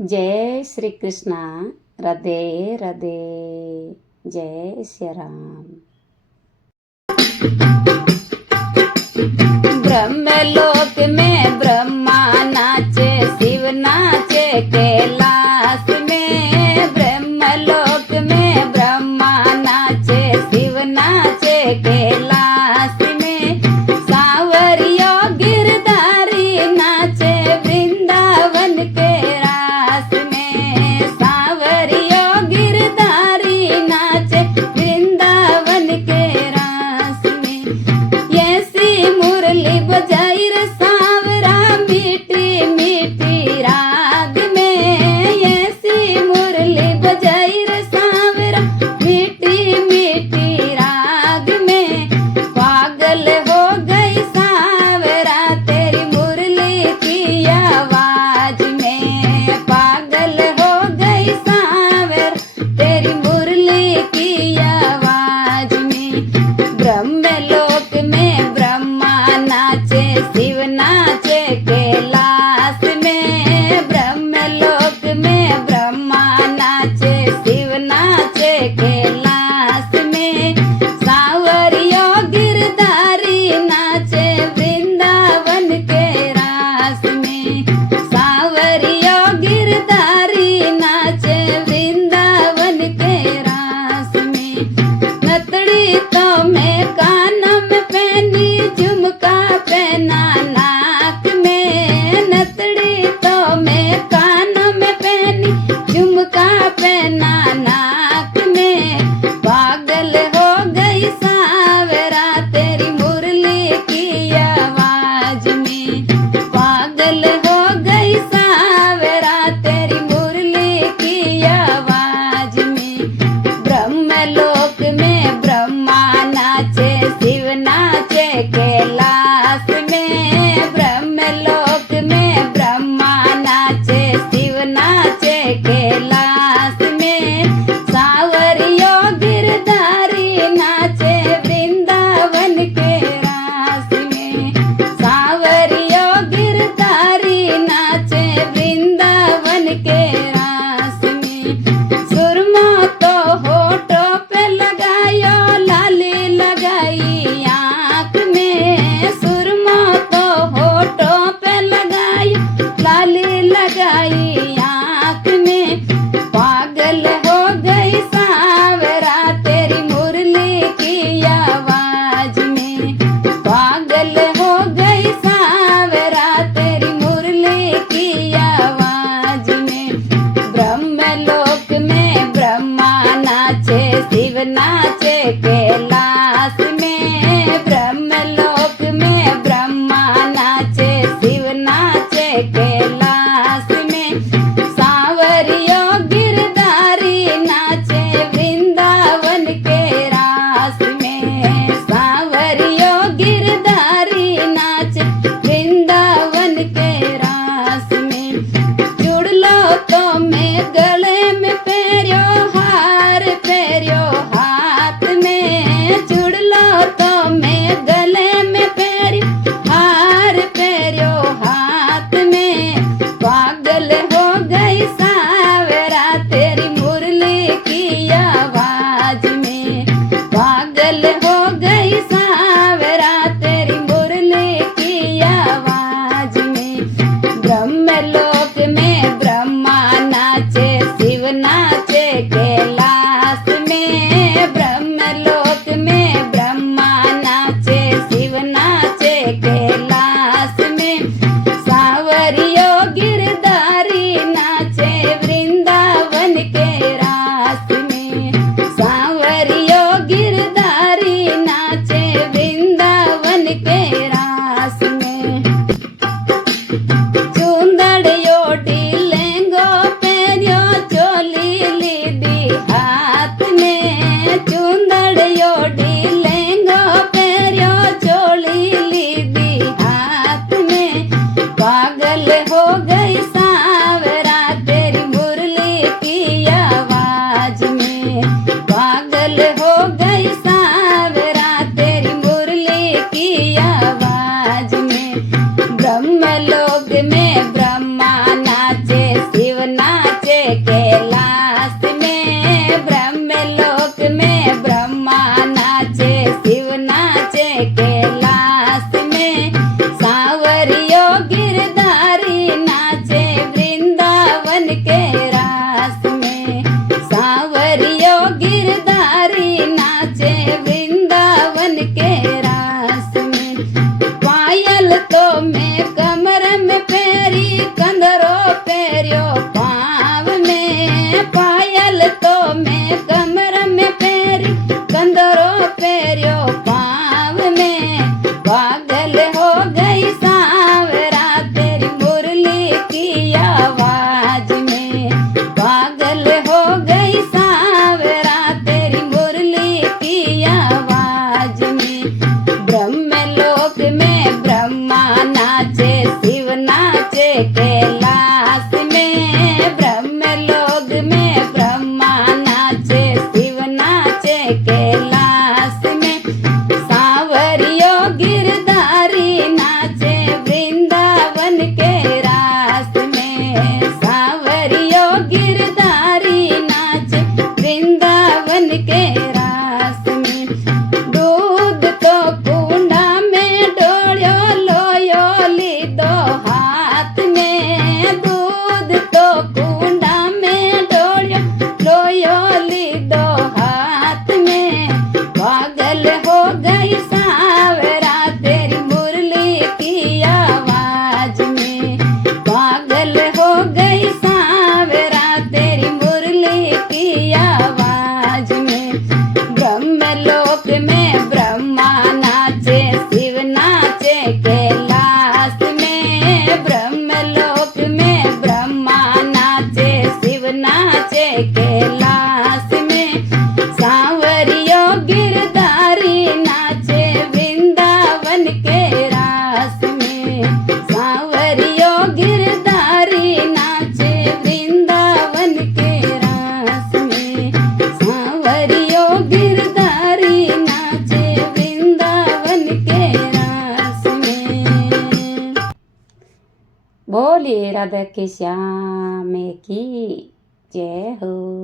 जय श्री कृष्ण। राधे राधे। जय श्री राम। ब्रह्मलोक में ब्रह्मा नाचे, शिव नाचे कैलाश में। ब्रह्मलोक में ब्रह्मा नाचे, शिव नाचे कैलाश में। सांवरियो गिरधारी नाचे वृंदावन के रास में। सांवरियो गिरधारी नाचे वृंदावन के रास में। ऐसी मुरली बजाई रे सांवरा मीठी मीठी राग में। ऐसी मुरली बजाई रे सांवरा मीठी मीठी राग में। पागल हो गई सांवरा तेरी मुरली की आवाज में। पागल हो गई सांवरा तेरी मुरली की आवाज में। ब्रह्मलोक में ब्रह्मा नाचे, शिव नाचे कैलाश में। ब्रह्मलोक में ब्रह्मा नाचे, शिव नाचे कैलाश में। सांवरियो गिरधारी नाचे वृंदावन के रास में। सांवरियो गिरधारी नाचे वृंदावन के रास में। नतड़ी तो मैं कान में पहनी, झुमका पहना नाक में। नतड़ी तो मैं कान में पहनी, झुमका पहना नाक में। पागल हो गई सांवरा तेरी मुरली की आवाज में। पागल हो गई सांवरा तेरी मुरली की आवाज में। ब्रह्मलोक में ब्रह्मा नाचे, शिव नाचे कैलाश में। ब्रह्मलोक में ब्रह्मा नाचे, शिव नाचे कैलाश में। सांवरियो गिरधारी नाचे वृंदावन के रास में। सांवरियो गिरधारी नाचे वृंदावन के रास में। सुरमा तो होठों पे लगायो, लाली लगाई आँख में। सुरमा तो होठों पे लगायो, लाली लगाई आँख में। पागल हो गई सांवरा तेरी मुरली की आवाज में। पागल हो गई सांवरा तेरी मुरली की आवाज में। ब्रह्मलोक में ब्रह्मा नाचे, शिव नाचे कैलाश में। ब्रह्मलोक में ब्रह्मा नाचे, शिव नाचे कैलाश में। सांवरियो गिरधारी नाचे वृंदावन के रास में। सांवरियो गिरधारी नाचे वृंदावन के रास में। जुड़ लो तो मैं गले में पेरियो हार, पेरियो हाथ में। जुड़ लो तो मैं गले में पेरियो हार, पेरियो हाथ में। पागल हो गई सांवरा तेरी मुरली की आवाज में। पागल हो गई सांवरा तेरी मुरली की आवाज में। ब्रह्मलोक में ब्रह्मा नाचे, कैलाश में, ब्रह्मलोक में ब्रह्मा नाचे, शिव नाचे कैलाश में। सांवरियो गिरधारी नाचे वृंदावन के रास में, सांवरियो गिरधारी नाचे वृंदावन के रास में। पायल तो मैं कमर में पैरी, कंधरो पैरियो पाँव में, पायल तो मैं कमर में पैरी, कंधरो पैरियो पाँव में। पागल हो गई सांवरा तेरी मुरली की आवाज में, पागल हो गई सांवरा तेरी मुरली की आवाज में। ब्रह्मलोक में ब्रह्मा नाचे, शिव नाचे कैलाश में, ब्रह्मलोक में ब्रह्मा नाचे, शिव नाचे कैलाश में। सांवरियो गिरधारी नाचे वृंदावन के रास में, सांवरियो गिरधारी नाचे वृंदावन के रास में। दूध तो कुंडा में डोलियो लोयो ली दो हाथ में, दूध तो कुंडा में डोलियो लोयो ली दो हाथ में। पागल हो गई सांवरा तेरी मुरली की आवाज में, पागल हो गई सांवरा तेरी मुरली की आवाज में। ब्रह्मलोक में ब्रह्मा नाचे, शिव नाचे कैलाश में, ब्रह्मलोक में ब्रह्मा नाचे, शिव नाचे कैलाश में। सांवरियो गिरधारी नाचे वृंदावन के रास में, सांवरियो गिरधारी नाचे वृंदावन के रास में, सांवरियो गिरधारी नाचे वृंदावन के रास में। बोलिए राधा के श्याम की जय हो।